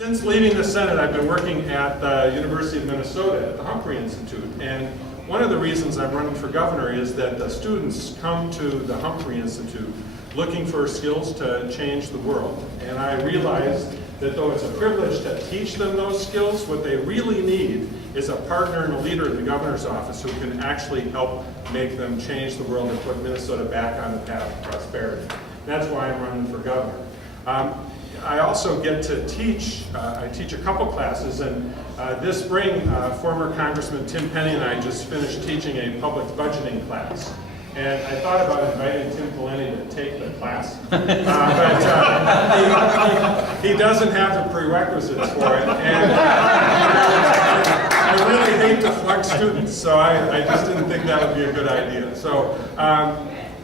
Since leaving the Senate, I've been working at the University of Minnesota at the Humphrey Institute, and one of the reasons I'm running for governor is that the students come to the Humphrey Institute looking for skills to change the world. And I realized that though it's a privilege to teach them those skills, what they really need is a partner and a leader in the governor's office who can actually help make them change the world and put Minnesota back on the path of prosperity. That's why I'm running for governor. I also get to teach, I teach a couple classes, and this spring, former Congressman Tim Penny and I just finished teaching a public budgeting class. And I thought about inviting Tim Kelley to take the class, but he doesn't have the prerequisites for it. And I really hate to flunk students, so I just didn't think that would be a good idea. So,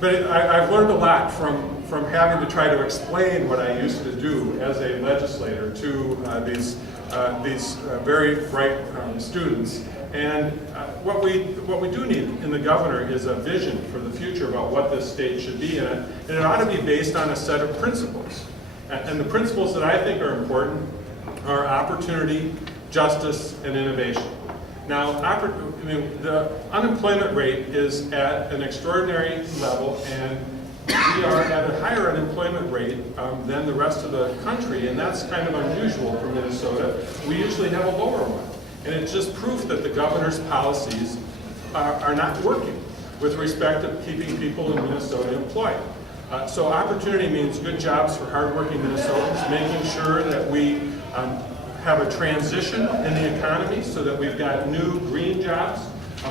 but I've learned a lot from having to try to explain what I used to do as a legislator to these very bright students. And what we do need in the governor is a vision for the future about what this state should be, and it ought to be based on a set of principles. And the principles that I think are important are opportunity, justice, and innovation. Now, the unemployment rate is at an extraordinary level, and we are at a higher unemployment rate than the rest of the country, and that's kind of unusual for Minnesota. We usually have a lower one. And it's just proof that the governor's policies are not working with respect to keeping people in Minnesota employed. So opportunity means good jobs for hardworking Minnesotans, making sure that we have a transition in the economy so that we've got new green jobs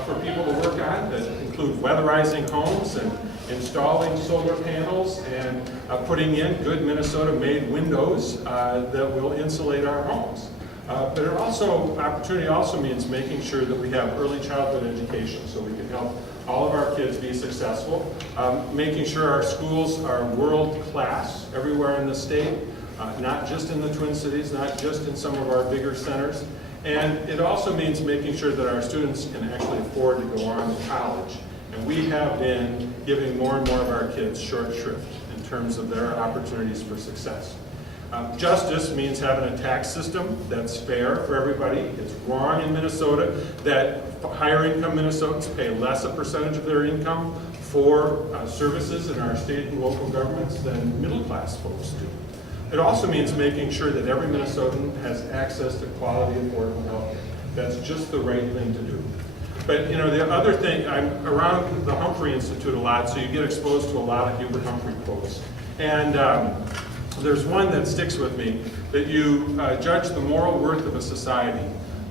for people to work on that include weatherizing homes and installing solar panels and putting in good Minnesota-made windows that will insulate our homes. But opportunity also means making sure that we have early childhood education so we can help all of our kids be successful, making sure our schools are world class everywhere in the state, not just in the Twin Cities, not just in some of our bigger centers. And it also means making sure that our students can actually afford to go on to college. And we have been giving more and more of our kids short shrift in terms of their opportunities for success. Justice means having a tax system that's fair for everybody. It's wrong in Minnesota that higher income Minnesotans pay less a percentage of their income for services in our state and local governments than middle class folks do. It also means making sure that every Minnesotan has access to quality, affordable health care. That's just the right thing to do. But you know, the other thing, I'm around the Humphrey Institute a lot, so you get exposed to a lot of Hubert Humphrey quotes. And there's one that sticks with me, that you judge the moral worth of a society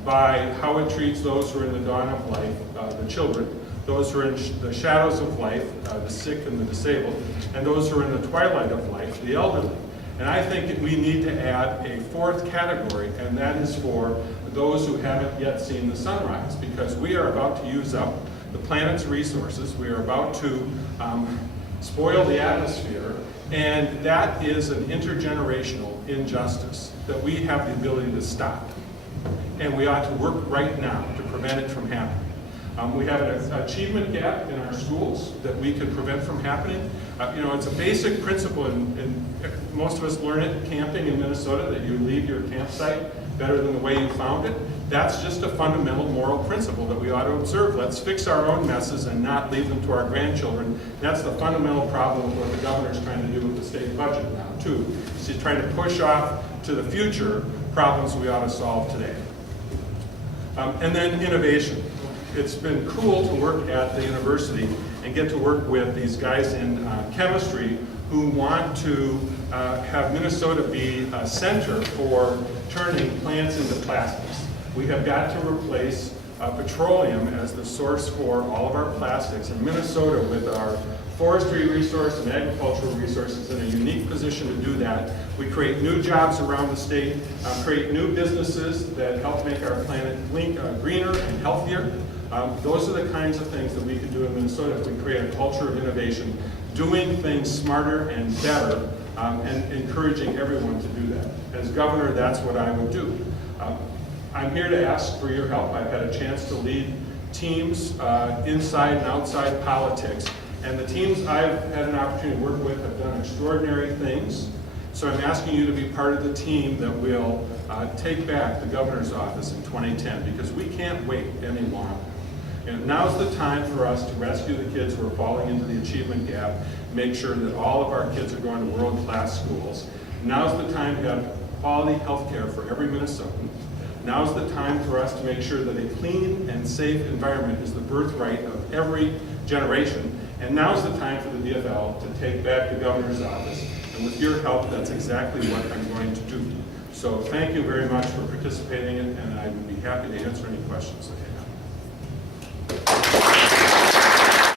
by how it treats those who are in the dawn of life, the children, those who are in the shadows of life, the sick and the disabled, and those who are in the twilight of life, the elderly. And I think that we need to add a fourth category, and that is for those who haven't yet seen the sunrise, because we are about to use up the planet's resources. We are about to spoil the atmosphere, and that is an intergenerational injustice that we have the ability to stop. And we ought to work right now to prevent it from happening. We have an achievement gap in our schools that we can prevent from happening. You know, it's a basic principle, and most of us learn it camping in Minnesota, that you leave your campsite better than the way you found it. That's just a fundamental moral principle that we ought to observe. Let's fix our own messes and not leave them to our grandchildren. That's the fundamental problem with what the governor's trying to do with the state budget now, too. She's trying to push off to the future problems we ought to solve today. And then innovation. It's been cool to work at the university and get to work with these guys in chemistry who want to have Minnesota be a center for turning plants into plastics. We have got to replace petroleum as the source for all of our plastics. In Minnesota, with our forestry resource and agricultural resources, in a unique position to do that. We create new jobs around the state, create new businesses that help make our planet greener and healthier. Those are the kinds of things that we can do in Minnesota if we create a culture of innovation, doing things smarter and better, and encouraging everyone to do that. As governor, that's what I would do. I'm here to ask for your help. I've had a chance to lead teams inside and outside politics, and the teams I've had an opportunity to work with have done extraordinary things. So I'm asking you to be part of the team that will take back the governor's office in 2010, because we can't wait any longer. And now's the time for us to rescue the kids who are falling into the achievement gap, make sure that all of our kids are going to world-class schools. Now's the time to have quality health care for every Minnesotan. Now's the time for us to make sure that a clean and safe environment is the birthright of every generation. And now's the time for the DFL to take back the governor's office. And with your help, that's exactly what I'm going to do. So thank you very much for participating, and I would be happy to answer any questions that you have.